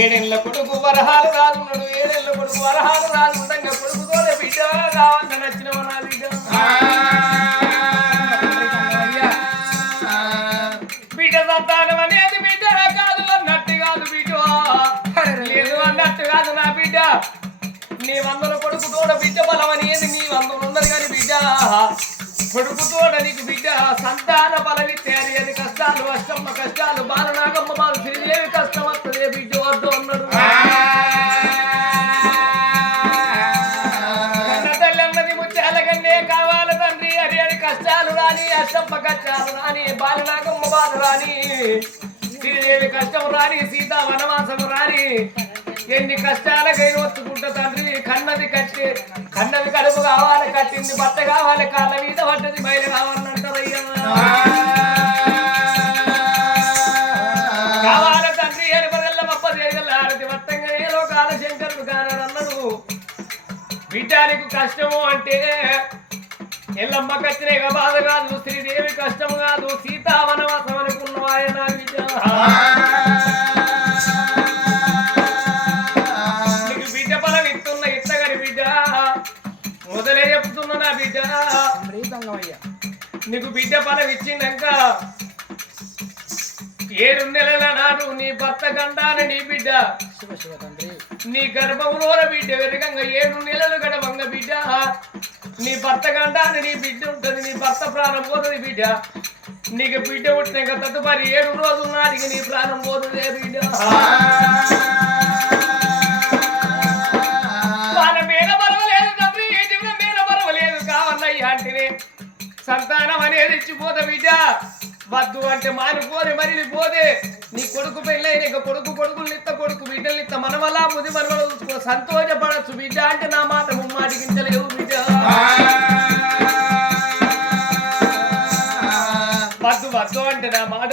ఏడేళ్ళ కొడుకు వరహాలు రానున్నాడు. ఏడేళ్ళ కొడుకు వరహాలు రానుండగా కొడుకుతోనే బిడ్డ కావాలని నచ్చిన నా బిడ్డ బిడ్డ సంతానం అనేది బిడ్డ కాదు అన్నట్టు కాదు బిడ్డ లేదు అన్నట్టు కాదు నా బిడ్డ నీ వందల కొడుకు తోడ బిడ్డ బలం అనేది నీ వందలు ఉన్నది కానీ బిడ్డ కొడుకు తోడ నీకు బిడ్డ సంతాన బలమిత్తే అది కష్టాలు అష్టమ్మ కష్టాలు బాలనాగమ్మ బాలు శ్రీదేవి కష్టం వస్తుంది బిడ్డ వద్దు అన్నాడు. కన్న తల్లి అన్నది ముత్యాల కన్నే కావాలి తండ్రి అది అది కష్టాలు రాని అష్టమ్మ కష్టాలు రాని బాలనాగమ్మ బాలు రాని శ్రీదేవి కష్టం రాని సీతా వనవాసం రాని ఎన్ని కష్టాలకైనా వచ్చుకుంటా తండ్రి కన్నది కట్టి కన్నది కడుపు కావాలి కట్టింది బట్ట కావాలి కాళ్ళ మీద పడ్డది బయలు కావాలంటారయ్యా కావాలి తండ్రి ఎనపదల్ల మప్ప చేయగలారది మొత్తంగా ఏదో కాలశంకరుడు కానాడు అన్నాడు. బిడ్డానికి కష్టము అంటే ఎల్లమ్మ కచ్చినేగా బాధ కాదు శ్రీదేవి కష్టం కాదు సీతా వనవాసం అనుకున్నవాయన బిడ్డ మొదలే చెప్తున్నా నా బిడ్డ నీకు బిడ్డ ఫలం ఇచ్చిందాక 7 నెలల నాడు నీ భర్త గండాన నీ బిడ్డ నీ గర్భంలో బిడ్డ వెరగంగా 7 నెలలు గడవంగ బిడ్డ నీ భర్త గండాన నీ బిడ్డ ఉంటుంది నీ భర్త ప్రాణం పోతుంది బిడ్డ నీకు బిడ్డ పుట్టినాక తదుపరి 7 రోజుల నాటికి నీ ప్రాణం పోతుంది బిడ్డ అంటే సంతానం అనేది ఇచ్చిపోతే బిడ్డ వద్దు అంటే మానిపోతే మరిపోతే నీ కొడుకు పెళ్ళైన కొడుకులు నిత్త కొడుకు బిడ్డలు నిత్త మనవల ముది మనవలు సంతోషపడచ్చు బిడ్డ అంటే నా మాట ముమ్మాటికించలేవు బిడ్డ వద్దు అంటే నా మాట